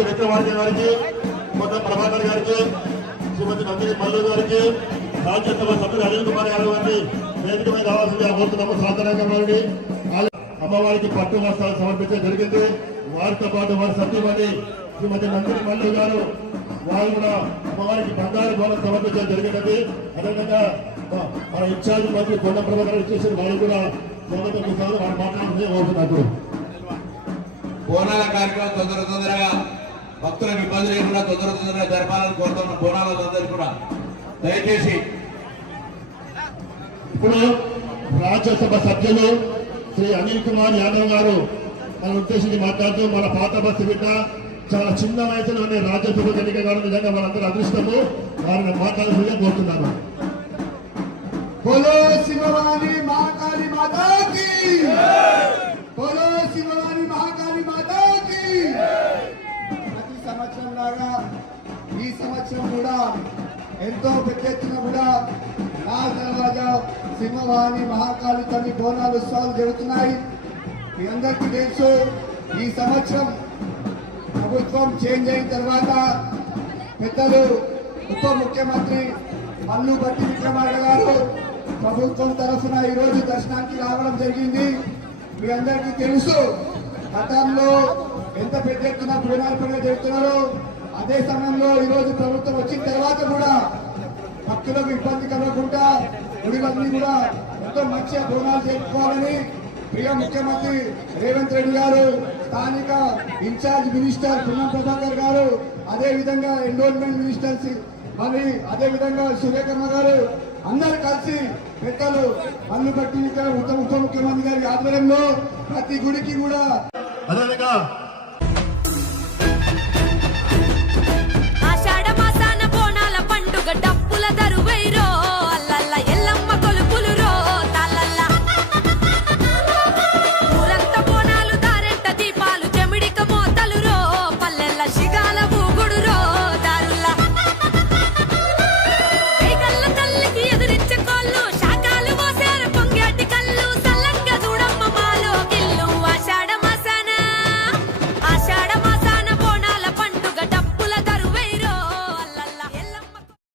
బట్టి విక్రమార్క గారికి, కొత్త ప్రభాకర్ గారికి, శ్రీమతి నందిని మల్లు గారికి, రాజ్యసభ సభ్యులు అనిల్ కుమార్ గారు గారిని వేదిక మీద రావాల్సిందిగా కోరుతున్నాము. సాధారణంగా అమ్మవారికి పట్టు వస్త్రాలు సమర్పించడం జరిగింది. వారితో పాటు వారి సభ్యుమని శ్రీమతి నందిని మల్లు గారు వారు కూడా అమ్మవారికి బంగారు బోనస్ సమర్పించడం జరిగినది. అదేవిధంగా మన ఇన్ఛార్జ్ మంత్రి కొండ ప్రభాకర్ చేసిన వారు కూడా స్వాగతం చేశారు. వారు మాట్లాడుతూ అవుతున్నారు. బోనాల కార్యక్రమం తొందరగా భక్తులకు ఇబ్బంది లేకుండా తొందరగా జరపాలని కోరుతున్న బోనాలందరూ కూడా దయచేసి ఇప్పుడు రాజ్యసభ సభ్యులు శ్రీ అనిల్ కుమార్ యాదవ్ గారు మన ఉద్దేశించి మాట్లాడుతూ మన పాత బస్సు బిడ్డ చాలా చిన్న వయసులోనే రాజ్యసభ ఎన్నిక కావడం నిజంగా మనందరూ అదృష్టము. వారిని మాట్లాడాల్సిందిగా కోరుతున్నాను. बोलो शिववाणी महाकाली माता की, बोलो शिववाणी महाकाली माता की. ప్రతి సంవత్సరం లాగా ఈ సంవత్సరం కూడా ఎంతో పెద్ద ఎత్తున కూడా లాల్ దర్వాజా సింహవాణి మహాకాళి తల్లి బోనాలు ఉత్సవాలు జరుగుతున్నాయి. మీ అందరికీ తెలుసు, ఈ సంవత్సరం ప్రభుత్వం చేంజ్ అయిన తర్వాత పెద్దలు ఉప ముఖ్యమంత్రి మల్లు బట్టి విక్రమార్క గారు ప్రభుత్వం తరఫున ఈరోజు దర్శనానికి రావడం జరిగింది. మీ అందరికీ తెలుసు, గతంలో ఎంత పెద్ద ఎత్తున బోనాల పండుగ జరుగుతున్నారో అదే సమయంలో ఈరోజు ప్రభుత్వం వచ్చిన తర్వాత కూడా భక్తులకు ఇబ్బంది కలగకుండా గుడిలన్నీ కూడా ఎంతో మంచిగా బోనాలు జరుపుకోవాలని ప్రియ ముఖ్యమంత్రి రేవంత్ రెడ్డి గారు, స్థానిక ఇన్ఛార్జ్ మినిస్టర్ పున్నం ప్రభాకర్ గారు, అదే విధంగా ఎన్రోల్మెంట్ మినిస్టర్ మరి అదే విధంగా సురేఖమ్మ గారు అందరూ కలిసి పెద్దలు మల్లు బట్టి ఉప ముఖ్యమంత్రి గారి ఆధ్వర్యంలో ప్రతి గుడికి కూడా అదేవిధంగా